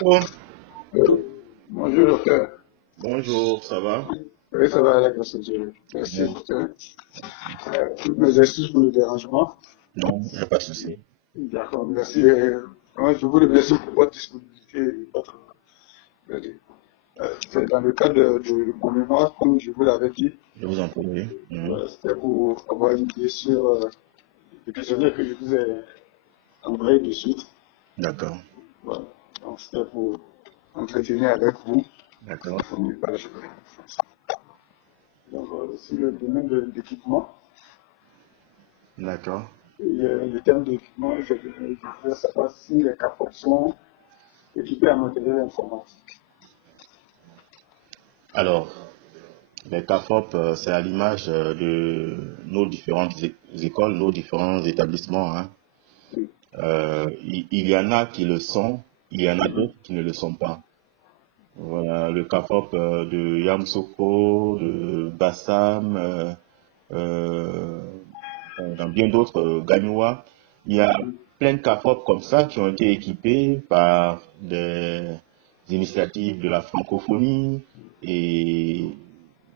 Bon, Bonjour, docteur. bonjour, ça va? Oui, ça va avec grâce à Dieu. Merci, Bien. docteur. Toutes mes excuses pour le dérangement. Non, il n'y a pas de souci. D'accord, merci. Je vous remercie pour votre disponibilité et votre. C'est dans le cadre de mon mémoire, comme je vous l'avais dit, Je vous en prie. Oui. c'était pour avoir une idée sur le questionnaire que je vous ai envoyé de suite. D'accord, Voilà. Donc, c'était pour entretenir avec vous d'accord, pour ne pas. Donc, sur le domaine de l'équipement. d'accord. Le terme d'équipement, je voudrais savoir si les CAPOP sont équipés en matériel informatique. Alors, les CAFOP, c'est à l'image de nos différentes écoles, nos différents établissements, hein. Oui. Il y en a qui le sont, il y en a d'autres qui ne le sont pas. Voilà, le CAFOP de Yamsoko, de Bassam, euh, dans bien d'autres, Gagnoua, il y a plein de CAFOP comme ça qui ont été équipés par des initiatives de la francophonie et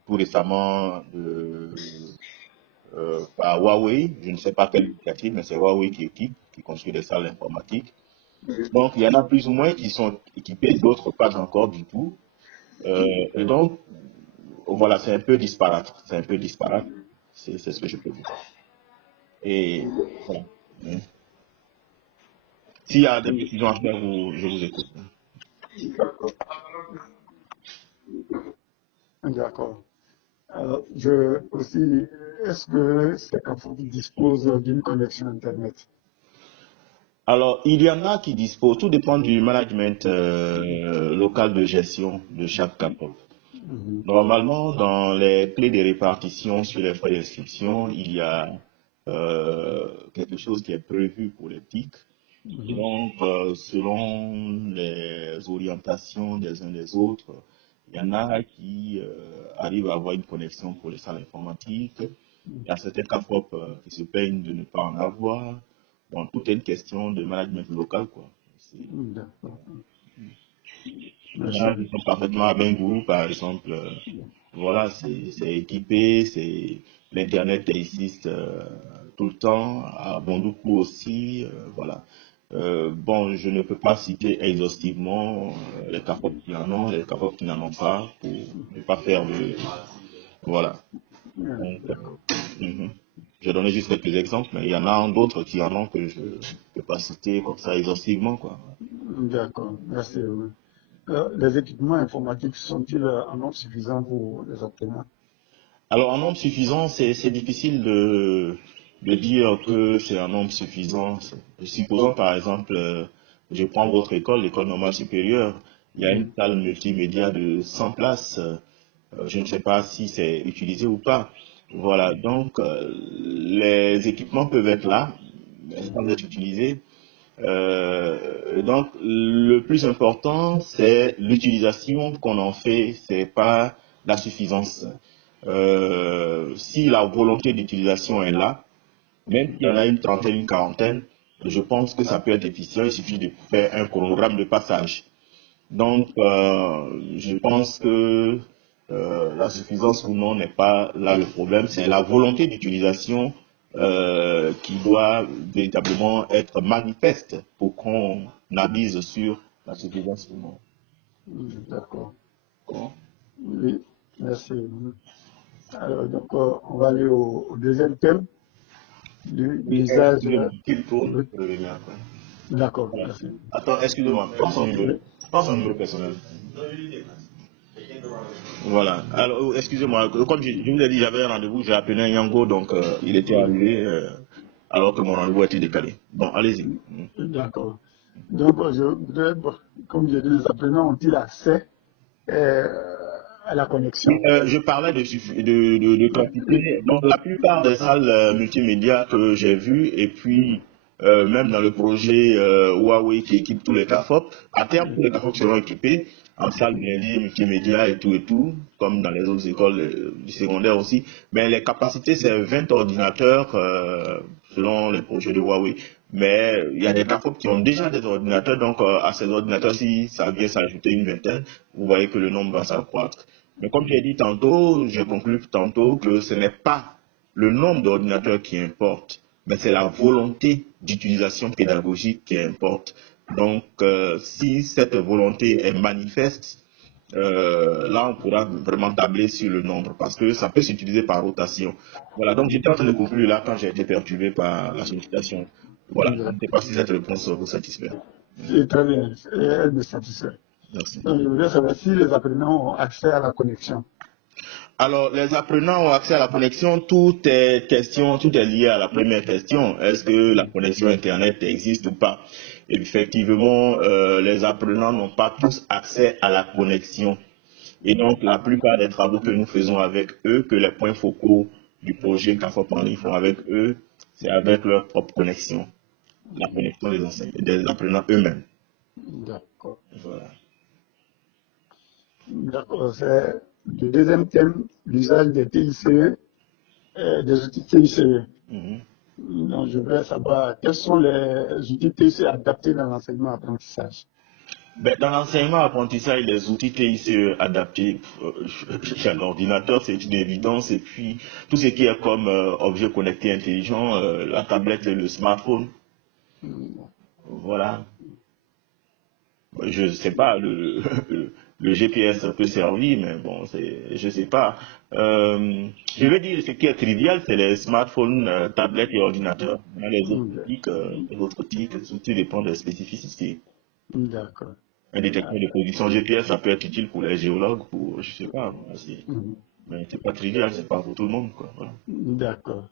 tout récemment par Huawei. Je ne sais pas quelle initiative, mais c'est Huawei qui équipe, qui construit des salles informatiques. Oui. Donc il y en a plus ou moins qui sont équipés, d'autres pas encore du tout. Et donc voilà, c'est un peu disparate. C'est un peu disparate. C'est ce que je peux dire. Et voilà. Mm. S'il y a des précisions à faire, je vous écoute. D'accord. D'accord. Alors, aussi, est-ce que ces CAPOP disposent d'une connexion Internet? Alors, il y en a qui disposent, tout dépend du management local de gestion de chaque CAPOP. Mhm. Normalement, dans les clés de répartition sur les frais d'inscription, il y a quelque chose qui est prévu pour les TIC. Et Mhm. donc, selon les orientations des uns des autres, il y en a qui arrivent à avoir une connexion pour les salles informatiques. Il y a certains CAFOP qui se plaignent de ne pas en avoir. Bon, tout est une question de management local, quoi. D'accord. Il y en a Merci. qui sont parfaitement à Bengourou, par exemple. Voilà, c'est équipé, l'Internet existe tout le temps, à Bondoukou aussi, voilà. Bon, je ne peux pas citer exhaustivement les CAFOP qui en ont, les CAFOP qui n'en ont pas, pour ne pas faire de... Voilà. Donc, D'accord. mhm. J'ai donné juste quelques exemples, mais il y en a d'autres qui en ont que je ne peux pas citer comme ça exhaustivement, quoi. D'accord. Merci. Oui. Les équipements informatiques sont-ils en nombre suffisant pour les apprenants? Alors, en nombre suffisant, c'est difficile de dire que c'est un nombre suffisant. Supposons par exemple, je prends votre école, l'école normale supérieure, il y a une salle multimédia de 100 places. Je ne sais pas si c'est utilisé ou pas. Voilà, donc les équipements peuvent être là, mais sans être utilisés. Donc, le plus important, c'est l'utilisation qu'on en fait, c'est pas la suffisance. Si la volonté d'utilisation est là, même s'il y en a une trentaine, une quarantaine, je pense que ça peut être efficient, il suffit de faire un chronogramme de passage. Donc, je pense que la suffisance ou non n'est pas là le problème, c'est la volonté d'utilisation qui doit véritablement être manifeste pour qu'on avise sur la suffisance ou non. D'accord. Bon. Oui, merci. Alors, donc, on va aller au deuxième thème de Oui, l'usage. excusez-moi, qu'il tourne, Oui, je reviens après. d'accord, Voilà. merci. Attends, excusez-moi, Oui, prends son numéro personnel. Voilà. Alors, excusez-moi, comme je vous ai dit, j'avais un rendez-vous, j'ai appelé un Yango, donc il était arrivé alors que mon rendez-vous a été décalé. Bon, allez-y. d'accord. Donc, je voudrais, bon, comme je dis, les apprenants ont-ils accès euh, à la connexion? Je parlais de quantité. Donc, la plupart des salles multimédia que j'ai vues, et puis même dans le projet Huawei qui équipe tous les CAFOP, à terme, tous les CAFOP seront équipés en salle blindée, multimédia et tout, comme dans les autres écoles du secondaire aussi. Mais les capacités, c'est 20 ordinateurs selon les projets de Huawei. mais il y a des CAFOP qui ont déjà des ordinateurs, donc à ces ordinateurs, si ça vient s'ajouter une vingtaine, vous voyez que le nombre va s'accroître. Mais comme j'ai dit tantôt, je conclus tantôt que ce n'est pas le nombre d'ordinateurs qui importe, mais c'est la volonté d'utilisation pédagogique qui importe. Donc, si cette volonté est manifeste, là, on pourra vraiment tabler sur le nombre parce que ça peut s'utiliser par rotation. Voilà, donc j'étais en train de conclure là quand j'ai été perturbé par la sollicitation. Voilà, je ne sais pas si cette réponse vous satisfait. C'est très bien, elle me satisfait. Merci. Donc, je voudrais savoir si les apprenants ont accès à la connexion. Alors, les apprenants ont accès à la connexion. Tout est lié à la première question. Est-ce que la connexion Internet existe ou pas? Effectivement, les apprenants n'ont pas tous accès à la connexion. Et donc, la plupart des travaux que nous faisons avec eux, que les points focaux du projet CAFOP en ligne font avec eux, c'est avec leur propre connexion. La connexion des apprenants eux-mêmes. D'accord. Voilà. D'accord. C'est le deuxième thème, l'usage des TICE, des outils TICE. Mhm. Donc, je voudrais savoir quels sont les outils TICE adaptés dans l'enseignement-apprentissage. Ben, dans l'enseignement-apprentissage, les outils TICE adaptés à l'ordinateur, c'est une évidence. Et puis, tout ce qui est comme objet connecté intelligent, la tablette et le smartphone. Voilà. Je ne sais pas, le GPS peut servir, mais bon, je ne sais pas. Je vais dire ce qui est trivial, c'est les smartphones, tablettes et ordinateurs. Hein, les autres types, les outils dépendent des spécificités. D'accord. Un détecteur de position GPS, ça peut être utile pour les géologues, pour, je sais pas, mais c'est pas trivial, c'est pas pour tout le monde, quoi. Voilà. D'accord.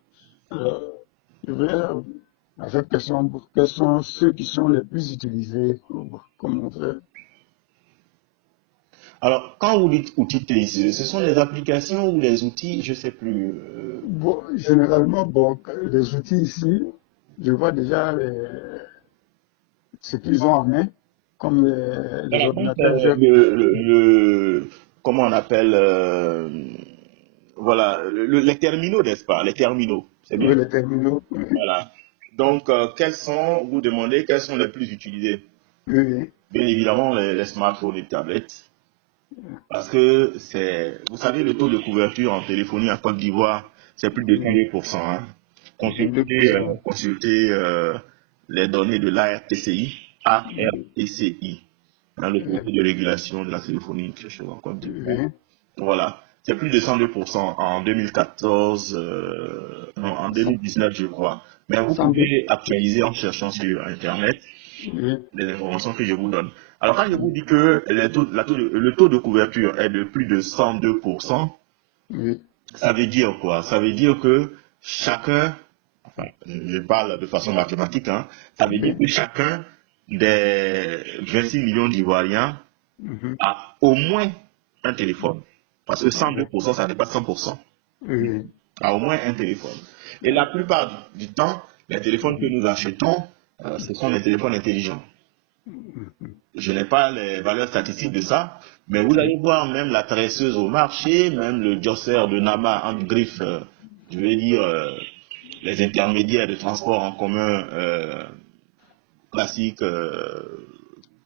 Je voudrais, à cette question, quels sont ceux qui sont les plus utilisés comme on fait? Alors, quand vous dites outils TIC, ce sont les applications ou les outils, je sais plus. Bon, généralement, bon, les outils ici, je vois déjà ce qu'ils ont en main, comme les Voilà, donc, ordinateurs. comment on appelle, voilà, les terminaux, n'est-ce pas? Les terminaux, c'est bien. Oui, les terminaux. Oui, Voilà. Donc, vous demandez quels sont les plus utilisés? oui, Bien évidemment, les smartphones et les tablettes. Parce que vous savez, le taux de couverture en téléphonie en Côte d'Ivoire, c'est plus de 32%. Hein. Consultez les données de l'ARTCI, dans le oui, comité de régulation de la téléphonie en Côte d'Ivoire. oui. Voilà. C'est plus de 102% en 2014, non, en 2019, je crois. Mais vous pouvez actualiser en cherchant sur Internet Oui, les informations que je vous donne. Alors, quand je vous dis que le taux de couverture est de plus de 102%, oui, ça veut dire quoi? Ça veut dire que chacun, enfin, je parle de façon mathématique, hein, ça veut dire que chacun des 26 millions d'Ivoiriens a au moins un téléphone. Parce que 102%, ça n'est pas 100%. oui, A au moins un téléphone. Et la plupart du temps, les téléphones que nous achetons, ce sont les téléphones intelligents. Je n'ai pas les valeurs statistiques de ça, mais vous allez voir même la tresseuse au marché, même le josser de Nama en griffe, je veux dire, les intermédiaires de transport en commun classiques que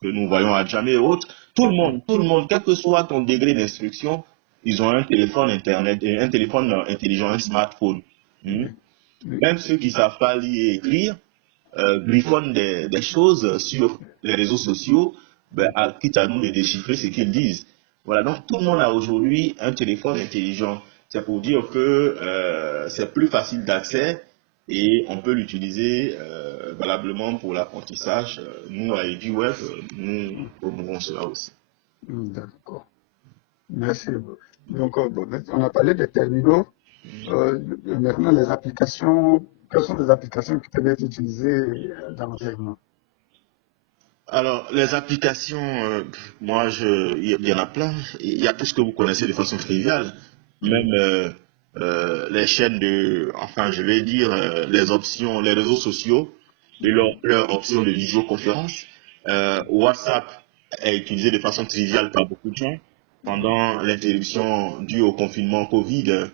nous voyons à Djamé et autres. Tout le monde, quel que soit ton degré d'instruction, ils ont un téléphone internet, un téléphone intelligent, un smartphone. Hmm. Même ceux qui ne savent pas lire et écrire, griffonnent des choses sur les réseaux sociaux, quitte à nous de déchiffrer ce qu'ils disent. Voilà, donc tout le monde a aujourd'hui un téléphone intelligent. C'est pour dire que c'est plus facile d'accès et on peut l'utiliser valablement pour l'apprentissage. Nous, à EduWeb, nous promouvons cela aussi. d'accord. Merci. Donc, bon, on a parlé des terminaux. Maintenant, les applications, quelles sont les applications qui peuvent être utilisées dans l'enseignement? Alors, les applications, il y en a plein. Il y a tout ce que vous connaissez de façon triviale. Même les chaînes enfin, je vais dire, les options, les réseaux sociaux, leur option de visioconférence. WhatsApp est utilisé de façon triviale par beaucoup de gens. Pendant l'interruption due au confinement Covid,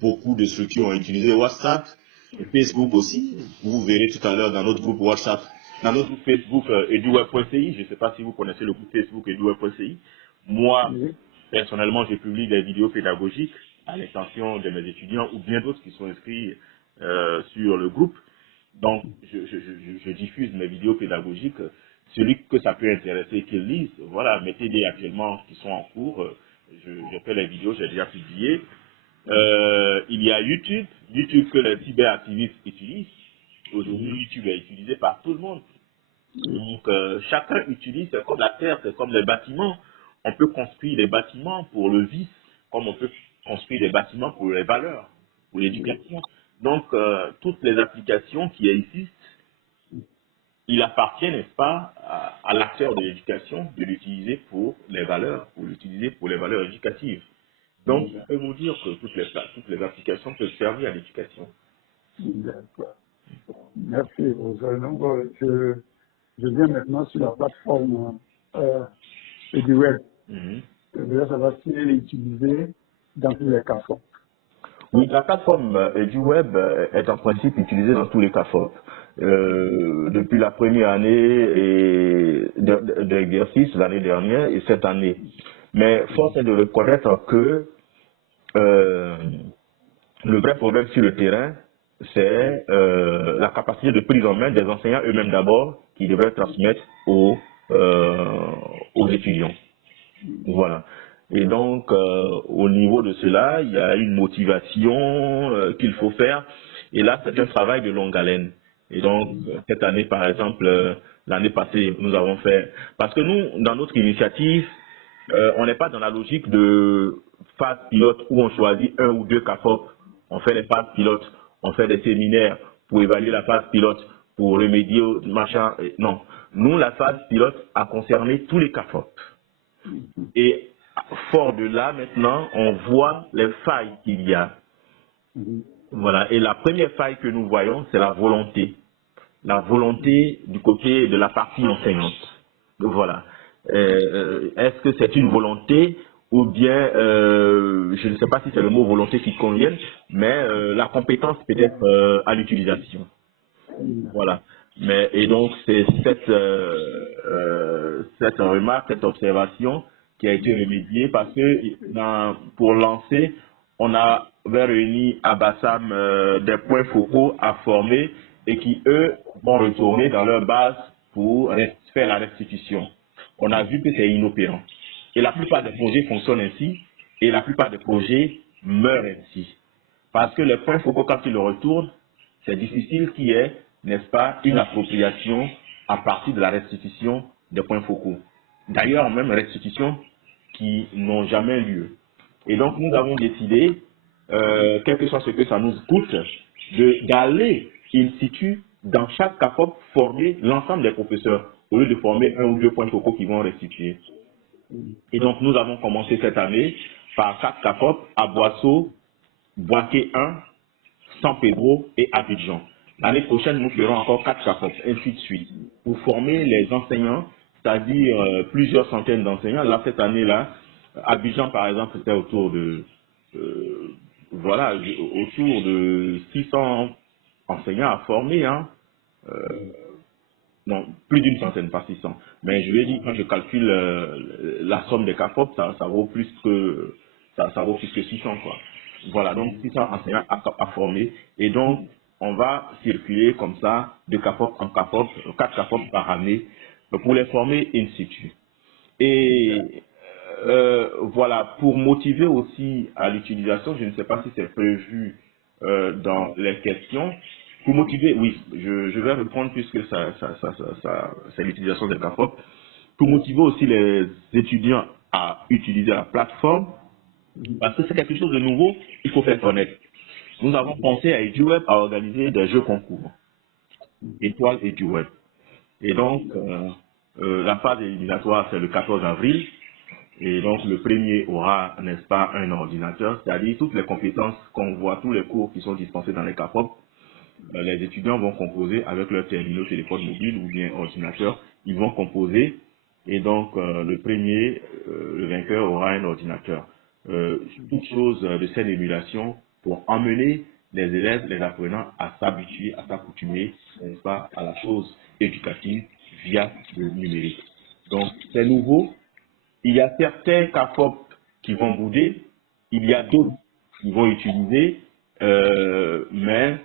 beaucoup de structures ont utilisé WhatsApp. Et Facebook aussi. Vous verrez tout à l'heure dans notre groupe WhatsApp, dans notre groupe Facebook eduweb.ci. Je ne sais pas si vous connaissez le groupe Facebook eduweb.ci. Moi, Oui. personnellement, je publie des vidéos pédagogiques à l'intention de mes étudiants ou bien d'autres qui sont inscrits sur le groupe. Donc, je diffuse mes vidéos pédagogiques. Celui que ça peut intéresser, qu'il lise. Voilà, mes TD actuellement qui sont en cours. Je fais les vidéos, j'ai déjà publié. Il y a YouTube, YouTube que les cyberactivistes utilisent. Aujourd'hui, YouTube est utilisé par tout le monde. Donc, chacun utilise, c'est comme la terre, c'est comme les bâtiments. On peut construire des bâtiments pour le vice, comme on peut construire des bâtiments pour les valeurs, pour l'éducation. Donc, toutes les applications qui existent, il appartient, n'est-ce pas, à l'acteur de l'éducation de l'utiliser pour les valeurs, pour l'utiliser pour les valeurs éducatives. Donc, je peux vous dire que toutes les applications peuvent servir à l'éducation. D'accord. Merci, Rosa. Donc, je viens maintenant sur la plateforme du web. Mhm. Je voudrais savoir si elle est utilisée dans tous les cas. Oui, la plateforme du web est en principe utilisée dans tous les cas forts. Depuis la première année d'exercice, l'année dernière et cette année. Mais force est de reconnaître que euh, le vrai problème sur le terrain, c'est la capacité de prise en main des enseignants eux-mêmes d'abord, qui devraient transmettre aux étudiants. Voilà. Et donc, au niveau de cela, il y a une motivation qu'il faut faire. Et là, c'est un travail de longue haleine. Et donc, cette année, par exemple, l'année passée, nous avons fait... Parce que nous, dans notre initiative, on n'est pas dans la logique de phase pilote où on choisit un ou deux CAFOP. On fait les phases pilotes, on fait des séminaires pour évaluer la phase pilote, pour remédier au machin. Non. Nous, la phase pilote a concerné tous les CAFOP. Et fort de là, maintenant, on voit les failles qu'il y a. Voilà. Et la première faille que nous voyons, c'est la volonté. La volonté du côté de la partie enseignante. Donc, voilà. Est-ce que c'est une volonté ou bien, je ne sais pas si c'est le mot volonté qui convient, mais la compétence peut-être à l'utilisation. Voilà. Mais, et donc, c'est cette remarque, cette observation qui a été remédiée parce que pour lancer, on avait réuni à Bassam des points focaux à former et qui, eux, vont retourner dans leur base pour faire la restitution. On a vu que c'est inopérant. Et la plupart des projets fonctionnent ainsi et la plupart des projets meurent ainsi. Parce que les points focaux, quand ils le retournent, c'est difficile qu'il y ait, n'est-ce pas, une appropriation à partir de la restitution des points focaux. D'ailleurs, même restitution qui n'ont jamais lieu. Et donc, nous avons décidé, quel que soit ce que ça nous coûte, d'aller in situ dans chaque CAFOP former l'ensemble des professeurs, au lieu de former un ou deux points focaux qui vont restituer. Et donc, nous avons commencé cette année par 4 CAFOP à Boisseau, Boaké 1, San Pedro et Abidjan. L'année prochaine, nous ferons encore 4 CAFOP, ainsi de suite, pour former les enseignants, c'est-à-dire plusieurs centaines d'enseignants. Là, cette année-là, Abidjan, par exemple, c'était autour de, voilà, autour de 600 enseignants à former, hein. Non, plus d'une centaine, pas 600. Mais je vais dire, quand je calcule la somme des CAFOP, ça vaut plus que, ça vaut plus que 600, quoi. Voilà, donc 600 enseignants à former. Et donc, on va circuler comme ça, de CAFOP en CAFOP, 4 CAFOP par année, pour les former in situ. Et voilà, pour motiver aussi à l'utilisation, je ne sais pas si c'est prévu dans les questions. Pour motiver, oui, je vais répondre puisque c'est l'utilisation des CAFOP. Pour motiver aussi les étudiants à utiliser la plateforme, parce que c'est quelque chose de nouveau, il faut faire connaître. Nous avons pensé à EduWeb à organiser des jeux concours, étoiles EduWeb. Et donc, la phase éliminatoire, c'est le 14 avril. Et donc, le premier aura, n'est-ce pas, un ordinateur, c'est-à-dire toutes les compétences qu'on voit, tous les cours qui sont dispensés dans les CAFOP, les étudiants vont composer avec leur terminal téléphone mobile ou bien ordinateur. Ils vont composer et donc le premier, le vainqueur aura un ordinateur. Toute chose de cette émulation pour emmener les élèves, les apprenants à s'habituer, à s'accoutumer, n'est-ce pas, à la chose éducative via le numérique. Donc, c'est nouveau. Il y a certains CAFOP qui vont bouder, il y a d'autres qui vont utiliser, mais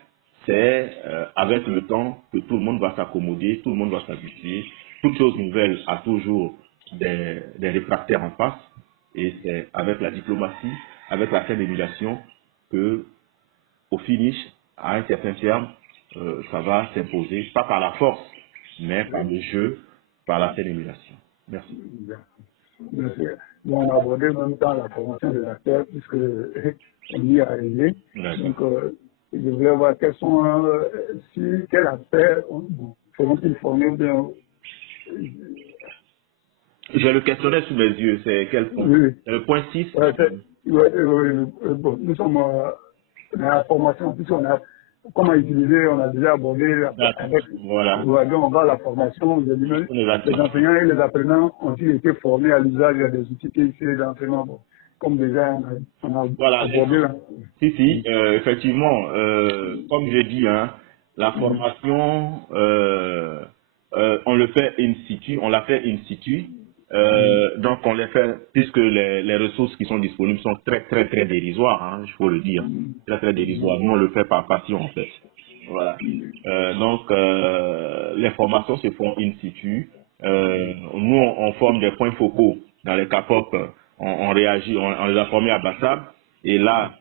c'est avec le temps que tout le monde va s'accommoder, tout le monde va s'habituer. Toute chose nouvelle a toujours des réfractaires en face, et c'est avec la diplomatie, avec la fin d'émulation, que au finish, à un certain terme, ça va s'imposer, pas par la force, mais par le jeu, par la saine émulation. Merci. Merci. Bon, on a abordé en même temps la formation des acteurs, puisque on y est arrivé. Donc, je voulais voir quels sont, si, quel aspect feront-ils former ou bien. J'ai le questionnaire sous mes yeux, c'est quel point? Oui. Le point 6. Bon, nous sommes dans la formation, puisqu'on a comment utiliser, on a déjà abordé avec, voilà. Donc on va à la formation, les enseignants et les apprenants ont-ils été formés à l'usage des outils TIC d'enseignement, bon, comme déjà on a voilà. abordé là. Si, effectivement, comme j'ai dit, hein, la formation, on le fait in situ, on l'a fait in situ. Donc on les fait, puisque les ressources qui sont disponibles sont très dérisoires, hein, il faut le dire, très dérisoires. Nous on le fait par passion en fait. Voilà. Donc les formations se font in situ. Nous on forme des points focaux dans les CAPOP. On réagit, on les a formés à Bassab. Et là,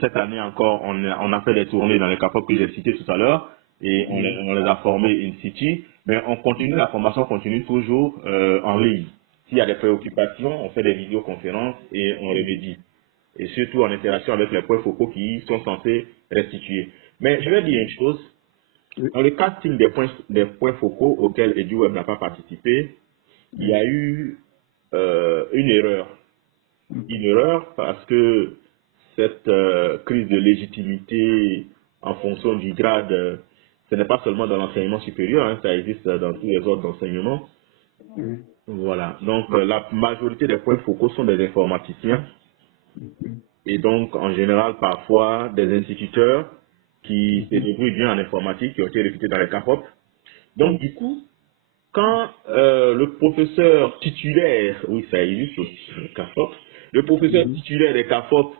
cette année encore, on a fait des tournées dans les CAPOP que j'ai cités tout à l'heure. Et on les a formés in situ. Mais on continue, la formation continue toujours en ligne. S'il y a des préoccupations, on fait des vidéoconférences et on remédie. Et surtout en interaction avec les points focaux qui sont censés restituer. Mais je vais dire une chose. Dans le casting des points focaux auxquels EduWeb n'a pas participé, il y a eu une erreur. Une erreur parce que cette crise de légitimité en fonction du grade, ce n'est pas seulement dans l'enseignement supérieur, hein, ça existe dans tous les autres d'enseignement. Voilà. Donc, la majorité des points focaux sont des informaticiens et donc, en général, parfois, des instituteurs qui se débrouillent bien en informatique, qui ont été recrutés dans les CAFOP. Donc, du coup, quand le professeur titulaire, oui, ça existe aussi, le CAFOP, le professeur titulaire des CAFOP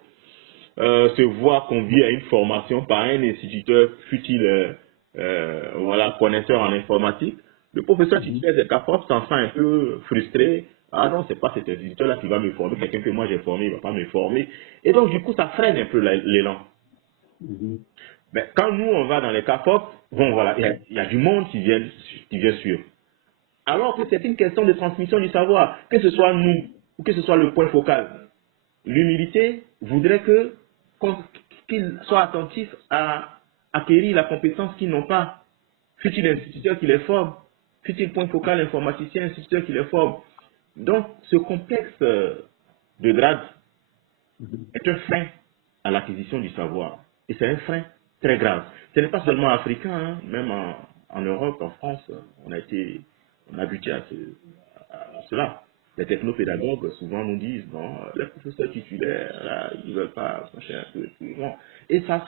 se voit convié à une formation par un instituteur, fut-il voilà, connaisseur en informatique, le professeur titulaire des CAFOP s'en sent un peu frustré. Ah non, c'est pas cet instituteur-là qui va me former, quelqu'un que moi j'ai formé, il ne va pas me former. Et donc, du coup, ça freine un peu l'élan. Mais quand nous, on va dans les CAFOP, bon, voilà, il y a du monde qui vient suivre. Alors que c'est une question de transmission du savoir, que ce soit nous ou que ce soit le point focal. L'humilité voudrait qu'ils soient attentifs à acquérir la compétence qu'ils n'ont pas. Fut-il instituteur qui les forme, fut-il point focal informaticien, instituteur qui les forme. Donc, ce complexe de grade est un frein à l'acquisition du savoir. Et c'est un frein très grave. Ce n'est pas seulement africain, hein, même en Europe, en France, on a buté à cela. Les technopédagogues souvent nous disent, bon, les professeurs titulaires, là, ils ne veulent pas machin, tout. Bon. Et ça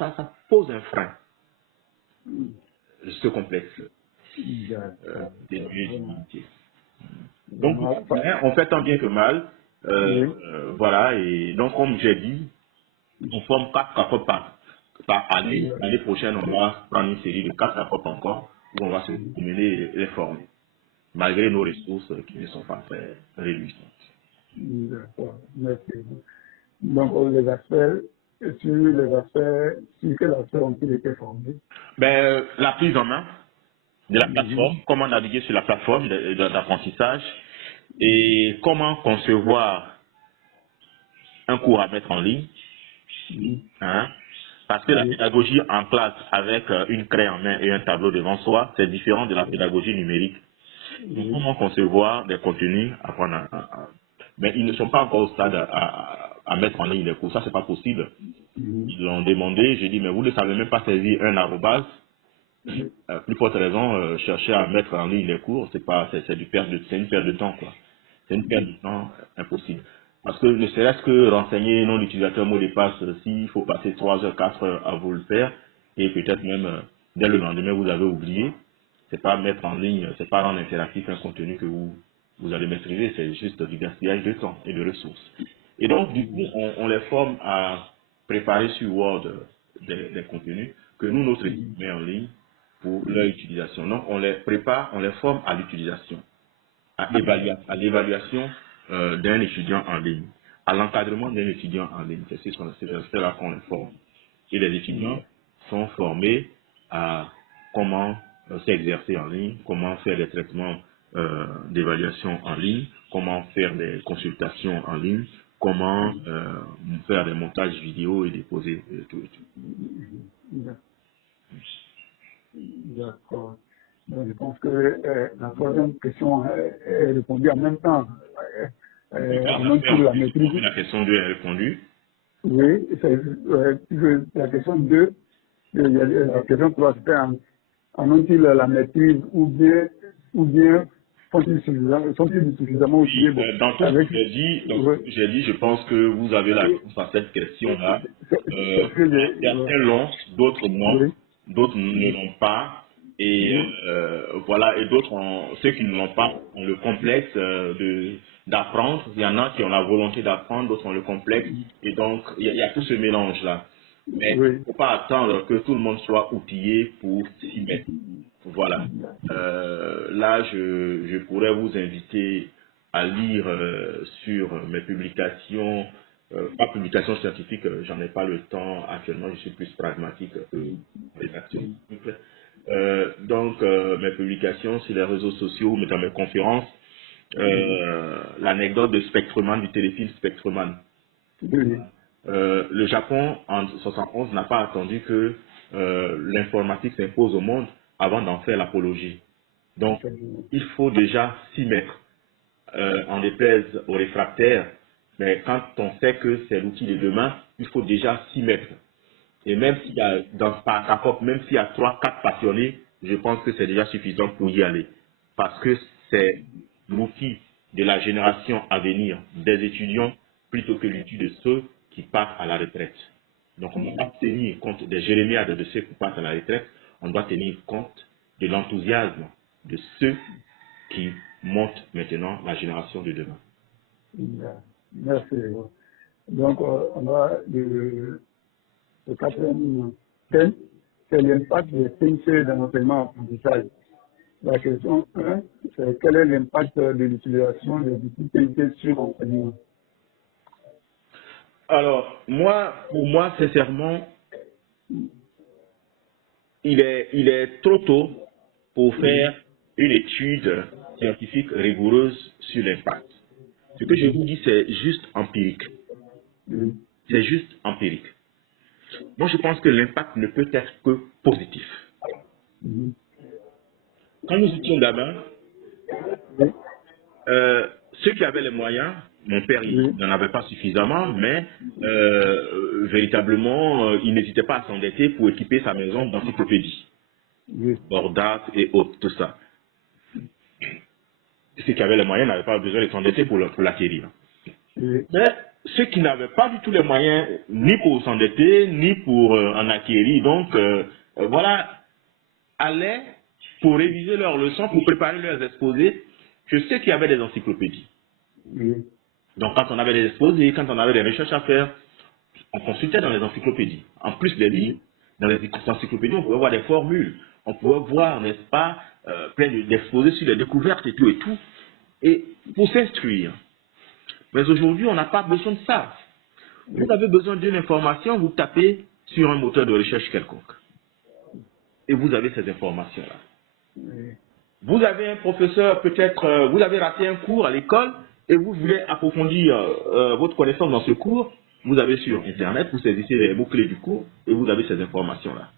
pose un frein, ce complexe d'humilité. Donc, on fait tant bien que mal. Voilà, et donc, comme j'ai dit, on forme 4 CAFOP par année. L'année prochaine, on va prendre une série de 4 CAFOP encore, où on va se cumuler et les former, malgré nos ressources qui ne sont pas très réduisantes. D'accord, merci. Donc, les aspects, sur quels aspects ont-ils été formés? Ben, la prise en main de la plateforme, comment naviguer sur la plateforme d'apprentissage et comment concevoir un cours à mettre en ligne. Hein, parce que la pédagogie en classe avec une craie en main et un tableau devant soi, c'est différent de la pédagogie numérique. Donc, comment concevoir des contenus, mais ils ne sont pas encore au stade à mettre en ligne les cours. Ça, c'est pas possible. Ils l'ont demandé. J'ai dit, mais vous ne savez même pas saisir un arrobase. Plus forte raison, chercher à mettre en ligne les cours, c'est une perte de temps, quoi. C'est une perte de temps impossible. Parce que ne serait-ce que renseigner non utilisateur mot de passe, s'il faut passer 3 heures, 4 heures à vous le faire, et peut-être même dès le lendemain vous avez oublié, c'est pas mettre en ligne, c'est pas rendre interactif un contenu que vous allez maîtriser, c'est juste du gaspillage de temps et de ressources. Et donc, du coup, on les forme à préparer sur Word des contenus que nous, notre équipe met en ligne pour leur utilisation. Donc, on les prépare, on les forme à l'utilisation, à l'évaluation d'un étudiant en ligne, à l'encadrement d'un étudiant en ligne. C'est ces aspects-là qu'on les forme. Et les étudiants sont formés à comment s'exercer en ligne, comment faire des traitements d'évaluation en ligne, comment faire des consultations en ligne, comment faire des montages vidéo et déposer tout et tout. D'accord. Donc, je pense que la troisième question est répondue en même temps. D'accord, En même temps, la maîtrise. la question 2 est répondue. Oui, la question 2, la question 3, c'était en ont-ils la maîtrise ou bien sont-ils suffisamment outillés? Bon, Dans tout ce avec, que j'ai dit, oui, je pense que vous avez la réponse à cette question-là. c'est ce que Certains l'ont, d'autres non, oui, d'autres ne l'ont pas. Et oui, voilà, et d'autres, ceux qui ne l'ont pas, ont le complexe d'apprendre. Il y en a qui ont la volonté d'apprendre, d'autres ont le complexe. Et donc, il y a tout ce mélange-là. Mais il ne oui, faut pas attendre que tout le monde soit outillé pour s'y mettre. Voilà. Là, je pourrais vous inviter à lire sur mes publications, pas publications scientifiques, j'en ai pas le temps actuellement, je suis plus pragmatique que rédaction. Donc, mes publications sur les réseaux sociaux, mais dans mes conférences, l'anecdote de Spectreman, du téléfilm Spectreman. oui, Le Japon, en 71, n'a pas attendu que l'informatique s'impose au monde avant d'en faire l'apologie. Donc, il faut déjà s'y mettre, en déplaise aux réfractaires, mais quand on sait que c'est l'outil de demain, il faut déjà s'y mettre. Et même s'il y a, par rapport, même s'il y a 3, 4 passionnés, je pense que c'est déjà suffisant pour y aller. Parce que c'est l'outil de la génération à venir des étudiants plutôt que l'outil de ceux qui partent à la retraite. Donc on ne doit pas tenir compte des jérémiades de ceux qui partent à la retraite, on doit tenir compte de l'enthousiasme de ceux qui montent maintenant la génération de demain. merci. Donc, on va le quatrième thème, c'est l'impact des PIC dans l'enseignement-apprentissage. La question 1, c'est quel est l'impact de l'utilisation des outils PIC sur l'enseignement? Alors, pour moi, sincèrement, il est trop tôt pour faire une étude scientifique rigoureuse sur l'impact. Ce que je vous dis, c'est juste empirique. Oui, C'est juste empirique. Moi, je pense que l'impact ne peut être que positif. oui, Quand nous étions gamins, oui, ceux qui avaient les moyens, mon père, il oui, n'en avait pas suffisamment, mais véritablement, il n'hésitait pas à s'endetter pour équiper sa maison d'encyclopédies, oui, Bordat et autres, tout ça. Ceux qui avaient les moyens n'avaient pas besoin de s'endetter pour l'acquérir. oui, Mais ceux qui n'avaient pas du tout les moyens, ni pour s'endetter, ni pour en acquérir, donc voilà, allaient pour réviser leurs leçons, pour préparer leurs exposés, que ceux qui avaient des encyclopédies. oui, Donc quand on avait des exposés, quand on avait des recherches à faire, on consultait dans les encyclopédies. En plus des livres, dans les encyclopédies, on pouvait voir des formules, on pouvait voir, n'est-ce pas, plein d'exposés sur les découvertes et tout et tout, et pour s'instruire. Mais aujourd'hui, on n'a pas besoin de ça. Vous avez besoin d'une information, vous tapez sur un moteur de recherche quelconque. Et vous avez ces informations-là. oui, Vous avez un professeur, peut-être, vous avez raté un cours à l'école et vous voulez approfondir votre connaissance dans ce cours. Vous avez sur Internet, vous saisissez les mots-clés du cours et vous avez ces informations-là.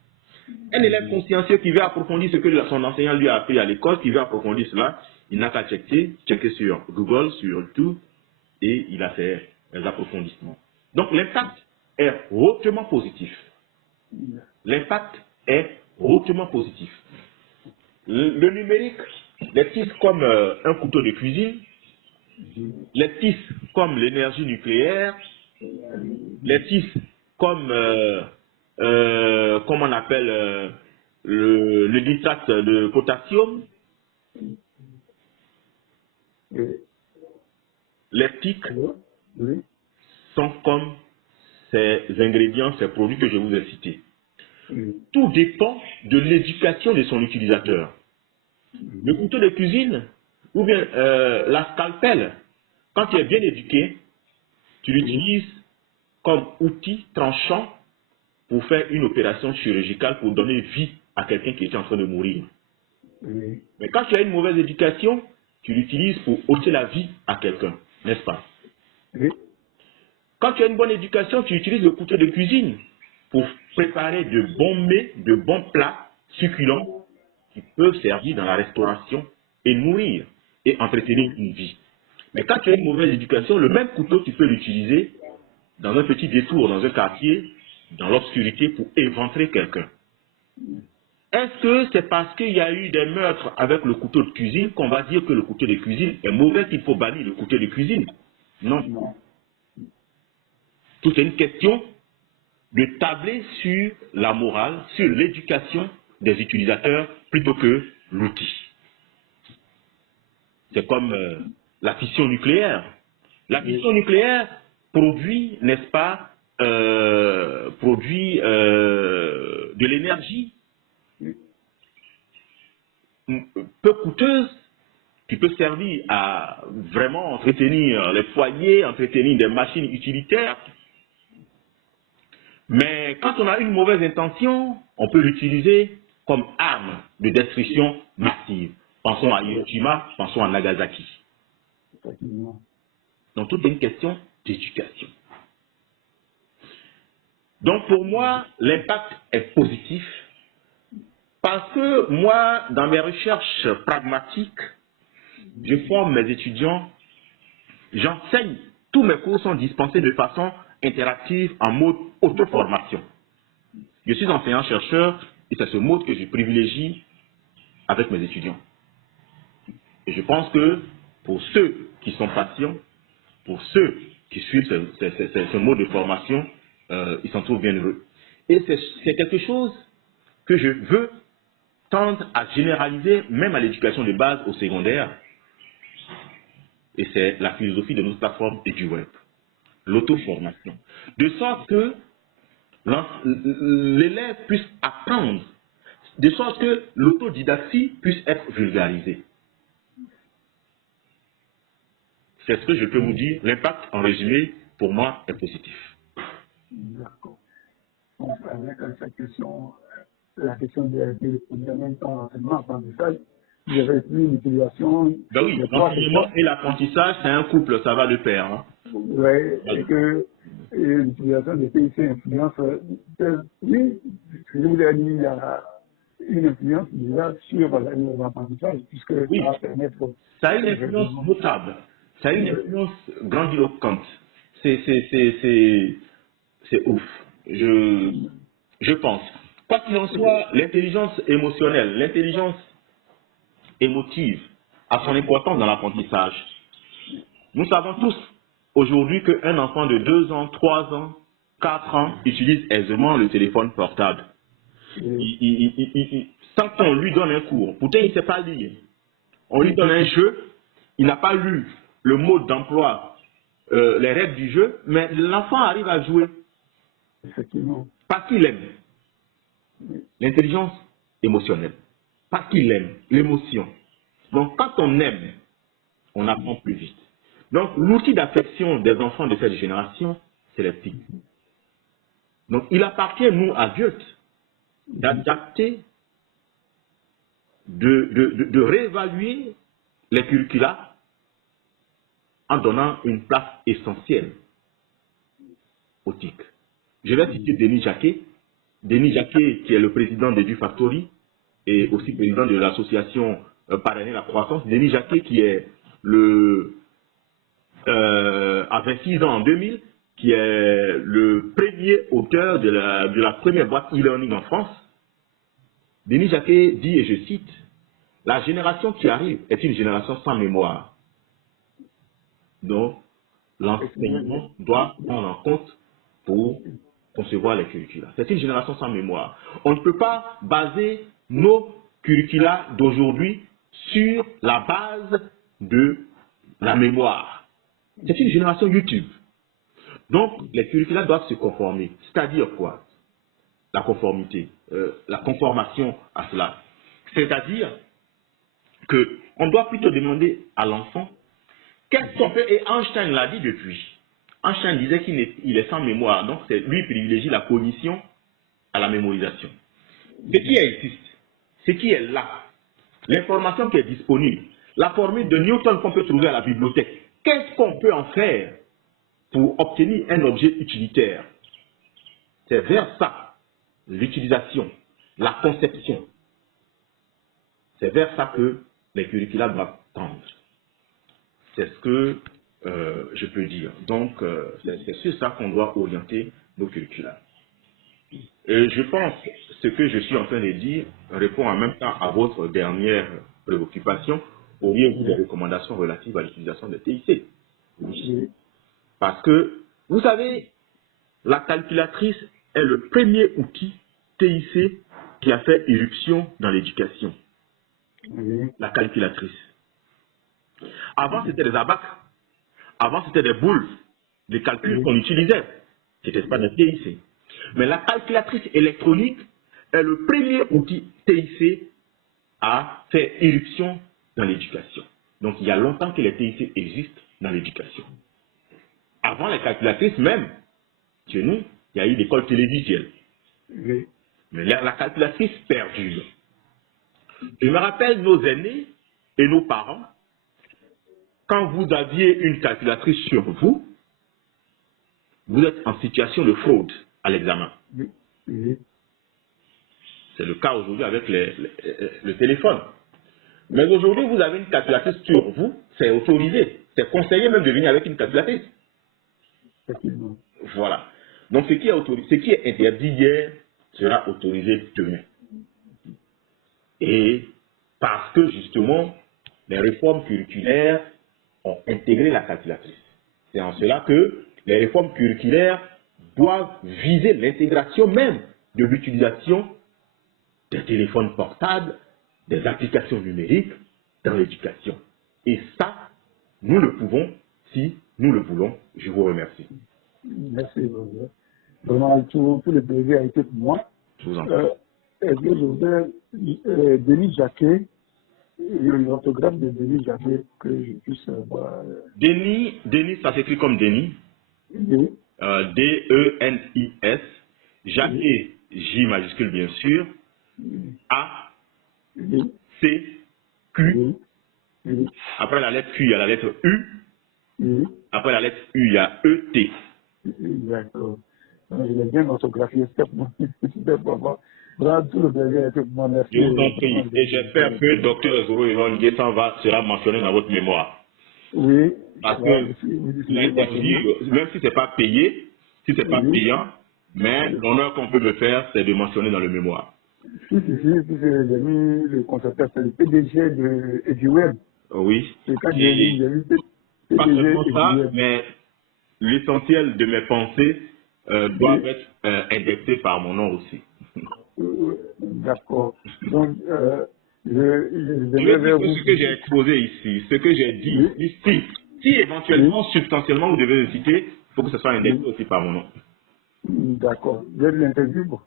Un élève consciencieux qui veut approfondir ce que son enseignant lui a appris à l'école, qui veut approfondir cela, il n'a qu'à checker sur Google, sur YouTube, et il a fait des approfondissements. Donc l'impact est hautement positif. L'impact est hautement positif. Le numérique, les titres comme un couteau de cuisine, les TIS comme l'énergie nucléaire, les TIS comme, comme on appelle le nitrate de potassium, les TIC sont comme ces ingrédients, ces produits que je vous ai cités. Tout dépend de l'éducation de son utilisateur. Le couteau de cuisine, ou bien la scalpelle, quand tu es bien éduqué, tu l'utilises comme outil tranchant pour faire une opération chirurgicale pour donner vie à quelqu'un qui est en train de mourir. Mais quand tu as une mauvaise éducation, tu l'utilises pour ôter la vie à quelqu'un, n'est-ce pas? Quand tu as une bonne éducation, tu utilises le couteau de cuisine pour préparer de bons mets, de bons plats succulents qui peuvent servir dans la restauration et nourrir et entretenir une vie. Mais quand tu as une mauvaise éducation, le même couteau, tu peux l'utiliser dans un petit détour, dans un quartier, dans l'obscurité pour éventrer quelqu'un. Est-ce que c'est parce qu'il y a eu des meurtres avec le couteau de cuisine qu'on va dire que le couteau de cuisine est mauvais, qu'il faut bannir le couteau de cuisine? Non. Tout est une question de tabler sur la morale, sur l'éducation des utilisateurs plutôt que l'outil. C'est comme la fission nucléaire. La fission nucléaire produit, n'est-ce pas, de l'énergie peu coûteuse qui peut servir à vraiment entretenir les foyers, entretenir des machines utilitaires. Mais quand on a une mauvaise intention, on peut l'utiliser comme arme de destruction massive. Pensons à Hiroshima, pensons à Nagasaki. Donc tout est une question d'éducation. Donc pour moi, l'impact est positif parce que moi, dans mes recherches pragmatiques, je forme mes étudiants, j'enseigne, tous mes cours sont dispensés de façon interactive en mode auto-formation. Je suis enseignant-chercheur et c'est ce mode que je privilégie avec mes étudiants. Et je pense que pour ceux qui sont patients, pour ceux qui suivent ce mode de formation, ils s'en trouvent bien heureux. Et c'est quelque chose que je veux tendre à généraliser même à l'éducation de base au secondaire. Et c'est la philosophie de notre plateforme et du web. L'auto-formation. De sorte que l'élève puisse apprendre, de sorte que l'autodidactie puisse être vulgarisée. C'est ce que je peux vous dire. L'impact, en résumé, pour moi, est positif. D'accord. Donc, avec cette question, la question de même temps l'enseignement, apprentissage, vous avez pris l'utilisation Ben oui, des trois l'enseignement secteurs. et l'apprentissage, c'est un couple, ça va de pair. Hein. Oui, et que l'utilisation des PIC influence, oui, je vous ai dit, il y a une influence déjà sur l'apprentissage, puisque Oui, ça va permettre. ça a une influence notable, ça a une influence grandiloquente. C'est ouf. Je pense. Quoi qu'il en soit, l'intelligence émotionnelle, l'intelligence émotive a son importance dans l'apprentissage. Nous savons tous aujourd'hui qu'un enfant de 2 ans, 3 ans, 4 ans utilise aisément le téléphone portable. Sans qu'on lui donne un cours, pourtant il ne sait pas lire. On lui donne un jeu, il n'a pas lu le mode d'emploi, les règles du jeu, mais l'enfant arrive à jouer. Effectivement. Parce qu'il aime. L'intelligence émotionnelle. Parce qu'il aime, l'émotion. Donc quand on aime, on apprend plus vite. Donc l'outil d'affection des enfants de cette génération, c'est les petits. Donc il appartient, nous, adultes, d'adapter, de réévaluer les curricula en donnant une place essentielle au TIC. Je vais citer Denis Jacquet. Denis Jacquet, qui est le président d'Edu Factory et aussi président de l'association Parrainer la croissance. Denis Jacquet, qui est à 26 ans en 2000, qui est le premier auteur de la première boîte e-learning en France. Denis Jacquet dit, et je cite, « La génération qui arrive est une génération sans mémoire. dont l'enseignement doit prendre en compte pour concevoir les curricula. C'est une génération sans mémoire. On ne peut pas baser nos curricula d'aujourd'hui sur la base de la mémoire. C'est une génération YouTube. Donc, les curricula doivent se conformer. C'est-à-dire quoi? La conformité, la conformation à cela. C'est-à-dire qu'on doit plutôt demander à l'enfant qu'est-ce qu'on peut, et Einstein l'a dit depuis. Einstein disait qu'il est sans mémoire, donc lui privilégie la cognition à la mémorisation. Ce qui existe, ce qui est là, l'information qui est disponible, la formule de Newton qu'on peut trouver à la bibliothèque, qu'est-ce qu'on peut en faire pour obtenir un objet utilitaire? C'est vers ça, l'utilisation, la conception. C'est vers ça que les curricula doivent tendre. C'est ce que je peux dire. Donc, c'est sur ça qu'on doit orienter nos curricula. Et je pense que ce que je suis en train de dire répond en même temps à votre dernière préoccupation. Auriez-vous des recommandations relatives à l'utilisation de TIC? Oui. Parce que, vous savez, la calculatrice est le premier outil TIC qui a fait irruption dans l'éducation. Oui. La calculatrice. Avant, c'était des abacs. Avant, c'était des boules, des calculs qu'on utilisait. Ce n'était pas des TIC. Mais la calculatrice électronique est le premier outil TIC à faire irruption dans l'éducation. Donc, il y a longtemps que les TIC existent dans l'éducation. Avant les calculatrices même, chez nous, il y a eu l'école télévisuelle. Oui. Mais la calculatrice perdure. Je me rappelle nos aînés et nos parents, quand vous aviez une calculatrice sur vous, vous êtes en situation de fraude à l'examen. Oui. Oui. C'est le cas aujourd'hui avec le téléphone. Mais aujourd'hui, vous avez une calculatrice sur vous, c'est autorisé. C'est conseillé même de venir avec une calculatrice. Voilà. Donc ce qui est interdit hier sera autorisé demain. Et parce que justement, les réformes curriculaires ont intégré la calculatrice. C'est en cela que les réformes curriculaires doivent viser l'intégration même de l'utilisation des téléphones portables, des applications numériques dans l'éducation. Et ça, nous le pouvons si nous le voulons. Je vous remercie. Merci. Vraiment, tout le plaisir a été pour moi. Je vous en prie. Est-ce que je voudrais, Denis Jacquet, l'orthographe de Denis Jacquet, que je puisse voir. Denis, ça s'écrit comme Denis. Oui. D-E-N-I-S. Jacquet, J majuscule bien sûr. A, C, Q. Après la lettre Q, il y a la lettre U. Après la lettre U, il y a E-T. D'accord. Je l'ai bien orthographié, c'était pour moi. Vraiment, tout le plaisir était pour moi. Merci. Je vous en prie. Et j'espère que le docteur Zoro Iron sera mentionné dans votre mémoire. Oui. Parce que l'interview, même si ce n'est pas payé, si ce n'est pas payant, mais l'honneur qu'on peut me faire, c'est de mentionner dans le mémoire. Si, j'ai mis le concepteur, c'est le PDG du web. Oui. C'est quand j'ai mis PDG pas seulement ça, mais l'essentiel de mes pensées doivent être indexés par mon nom aussi. D'accord. Donc, je vais dire ce que j'ai exposé ici, ce que j'ai dit ici. Si éventuellement, substantiellement, vous devez le citer, il faut que ce soit indexé aussi par mon nom. D'accord. Vous avez l'interview?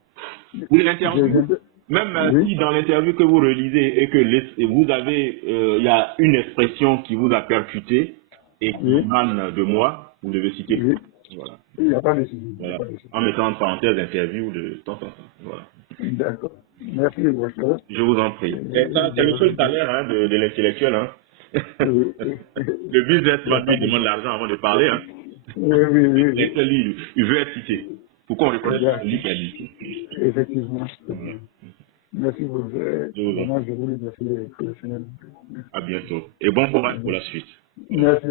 Oui, l'interview. Même si dans l'interview que vous relisez et que vous avez, il y a une expression qui vous a percuté et qui émane de moi, vous devez citer. Voilà. Il n'y a pas de souci. Voilà. En mettant en parenthèse interview de temps en temps. Voilà. D'accord. Merci beaucoup. Je vous en prie. C'est le seul salaire hein, de l'intellectuel. Hein. Le businessman lui demande l'argent avant de parler. Hein. Oui. Il veut être cité. Pourquoi on reconnaît lui qui a dit? Effectivement. Merci beaucoup. Je vous remercie. À bientôt. Et bon courage pour la suite. Merci.